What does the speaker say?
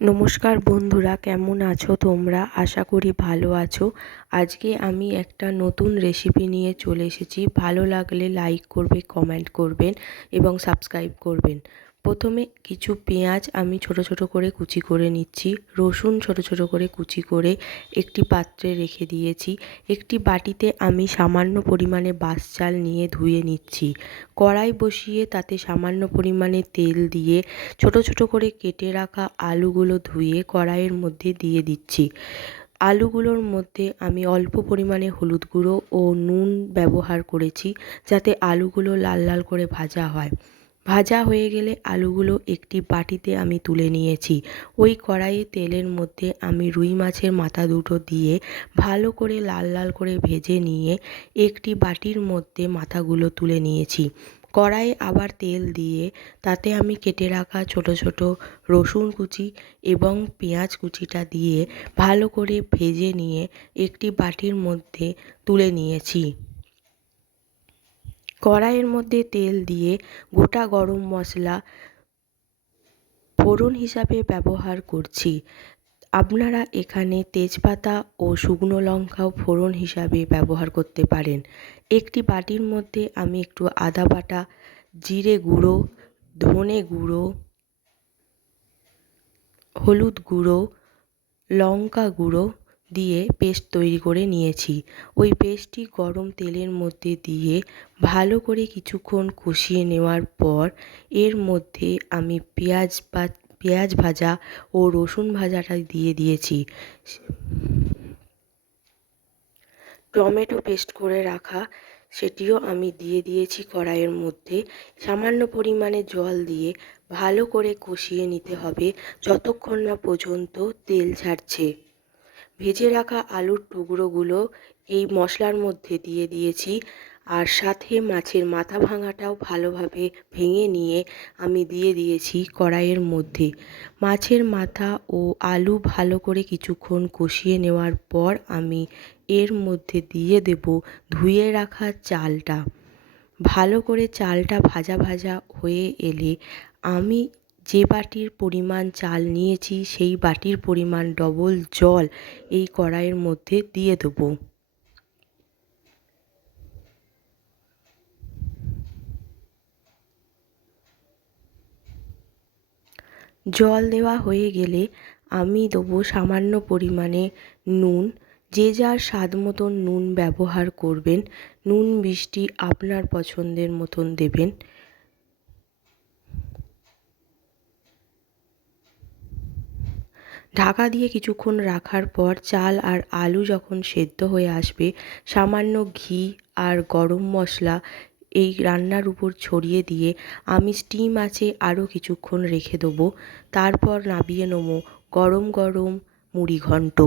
নমস্কার বন্ধুরা, কেমন আছো তোমরা? আশা করি ভালো আছো। আজকে আমি একটা নতুন রেসিপি নিয়ে চলে এসেছি। ভালো লাগলে লাইক করবে কমেন্ট করবেন এবং সাবস্ক্রাইব করবেন। প্রথমে কিছু পেঁয়াজ আমি ছোট ছোট করে কুচি করে নিচ্ছি। রসুন ছোট ছোট করে কুচি করে একটি পাত্রে রেখে দিয়েছি। একটি বাটিতে আমি সামান্য পরিমাণে বাস চাল নিয়ে ধুয়ে নিচ্ছি। কড়াই বসিয়ে তাতে সামান্য পরিমাণে তেল দিয়ে ছোট ছোট করে কেটে রাখা আলুগুলো ধুয়ে কড়াইয়ের মধ্যে দিয়ে দিচ্ছি। আলুগুলোর মধ্যে আমি অল্প পরিমাণে হলুদ গুঁড়ো ও নুন ব্যবহার করেছি যাতে আলুগুলো লাল লাল করে ভাজা হয়। ভাজা হয়ে গেলে আলুগুলো একটি বাটিতে আমি তুলে নিয়েছি। ওই কড়াইয়ে তেলের মধ্যে আমি রুই মাছের মাথা দুটো দিয়ে ভালো করে লাল লাল করে ভেজে নিয়ে একটি বাটির মধ্যে মাথাগুলো তুলে নিয়েছি। কড়াইয়ে আবার তেল দিয়ে তাতে আমি কেটে রাখা ছোট ছোট রসুন কুচি এবং পেঁয়াজ কুচিটা দিয়ে ভালো করে ভেজে নিয়ে একটি বাটির মধ্যে তুলে নিয়েছি। কড়াইয়ের মধ্যে তেল দিয়ে গোটা গরম মশলা ফোড়ন হিসাবে ব্যবহার করছি। আপনারা এখানে তেজপাতা ও শুকনো লঙ্কাও ফোড়ন হিসাবে ব্যবহার করতে পারেন। একটি বাটির মধ্যে আমি একটু আদা বাটা, জিরে গুঁড়ো, ধনে গুঁড়ো, হলুদ গুঁড়ো, লঙ্কা গুঁড়ো দিয়ে পেস্ট তৈরি করে নিয়েছি। ওই পেস্টটি গরম তেলের মধ্যে দিয়ে ভালো করে কিছুক্ষণ কষিয়ে নেওয়ার পর এর মধ্যে আমি পেঁয়াজ বা, পেঁয়াজ ভাজা ও রসুন ভাজাটা দিয়ে দিয়েছি। টমেটো পেস্ট করে রাখা, সেটিও আমি দিয়ে দিয়েছি কড়াইয়ের মধ্যে। সামান্য পরিমাণে জল দিয়ে ভালো করে কষিয়ে নিতে হবে, যতক্ষণ না পর্যন্ত তেল ছাড়ছে। ভেজে রাখা আলুর টুকরোগুলো এই মশলার মধ্যে দিয়ে দিয়েছি আর সাথে মাছের মাথা ভাঙাটাও ভালোভাবে ভেঙে নিয়ে আমি দিয়ে দিয়েছি কড়াইয়ের মধ্যে। মাছের মাথা ও আলু ভালো করে কিছুক্ষণ কষিয়ে নেওয়ার পর আমি এর মধ্যে দিয়ে দেব ধুয়ে রাখা চালটা। ভালো করে চালটা ভাজা ভাজা হয়ে এলে আমি যে বাটির পরিমাণ চাল নিয়েছি, সেই বাটির পরিমাণ ডবল জল এই কড়াইয়ের মধ্যে দিয়ে দেবো। জল দেওয়া হয়ে গেলে আমি দেবো সামান্য পরিমাণে নুন। যে যার স্বাদ মতন নুন ব্যবহার করবেন, নুন মিষ্টি আপনার পছন্দের মতন দেবেন। ঢাকা দিয়ে কিছুক্ষণ রাখার পর চাল আর আলু যখন সেদ্ধ হয়ে আসবে, সামান্য ঘি আর গরম মশলা এই রান্নার উপর ছড়িয়ে দিয়ে আমি স্টিম আছে আরও কিছুক্ষণ রেখে দেবো। তারপর নাবিয়ে নেব গরম গরম মুড়ি ঘন্ট